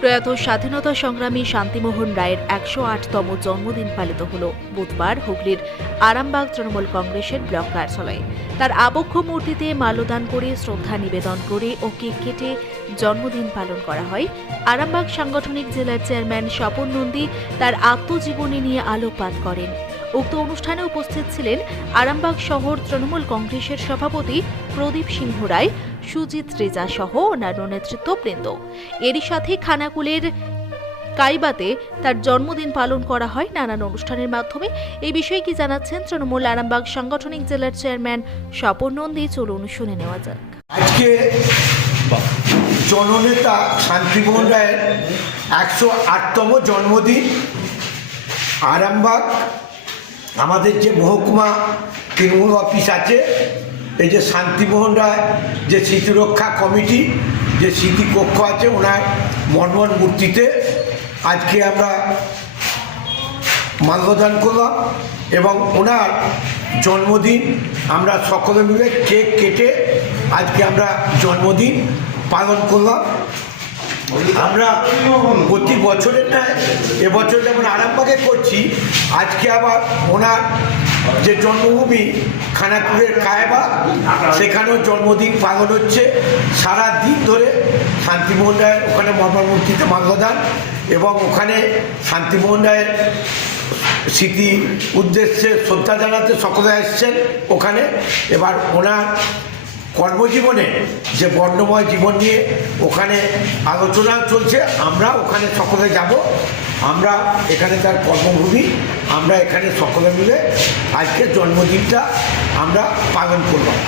প্রয়াত স্বাধীনতা সংগ্রামী শান্তিমোহন রায়ের একশো আটতম জন্মদিন পালিত হল। বুধবার হুগলির আরামবাগ তৃণমূল কংগ্রেসের ব্লক কার্যালয়ে। তার আবক্ষ মূর্তিতে মাল্যদান করে শ্রদ্ধা নিবেদন করে ও কেক কেটে জন্মদিন পালন করা হয়। আরামবাগ সাংগঠনিক জেলার চেয়ারম্যান স্বপন নন্দী তার আত্মজীবনী নিয়ে আলোকপাত করেন। উক্ত অনুষ্ঠানে উপস্থিত ছিলেন আরামবাগ শহর তৃণমূল কংগ্রেসের সভাপতি প্রদীপ সিংহ রায় সুজিত, রেজা সহ অন্যান্য নেতৃত্ববৃন্দ। এরই সাথে খানাকুলের কাইবাতে তার জন্মদিন পালন করা হয় নানান অনুষ্ঠানের মাধ্যমে। এই বিষয়ে কি জানাচ্ছেন তৃণমূল আরামবাগ সাংগঠনিক জেলার চেয়ারম্যান স্বপন নন্দী। চলুন শুনে নেওয়া যাক। আজকে জননেতা শান্তিমোহন রায়ের একশো আটতম জন্মদিন। আরামবাগ, আমাদের যে মহকুমা তৃণমূল অফিস আছে এই যে শান্তিমোহন রায়, যে স্মৃতিরক্ষা কমিটি, যে স্মৃতিকক্ষ আছে, ওনার মনমোহন মূর্তিতে আজকে আমরা মাল্যদান করলাম এবং ওনার জন্মদিন আমরা সকলে মিলে কেক কেটে আজকে আমরা জন্মদিন পালন করলাম। আমরা প্রতি বছরের ন্যায় এবছর যেমন আরামবাগে করছি, আজকে আবার ওনার যে জন্মভূমি খানাকুরের কায়বা, সেখানেও জন্মদিন পালন হচ্ছে। সারা দিন ধরে শান্তিমোহন রায়ের ওখানে মহামার মূর্তিতে মাল্যদান এবং ওখানে শান্তিমোহন রায়ের স্মৃতি উদ্দেশ্যে শ্রদ্ধা জানাতে সকলে এসছেন ওখানে। এবার ওনার কর্মজীবনে যে বর্ণময় জীবন নিয়ে ওখানে আলোচনা চলছে, আমরা ওখানে সকলে যাব। আমরা এখানে তার কর্মভূমি, আমরা এখানে সকলে মিলে আজকে জন্মদিনটা আমরা পালন করলাম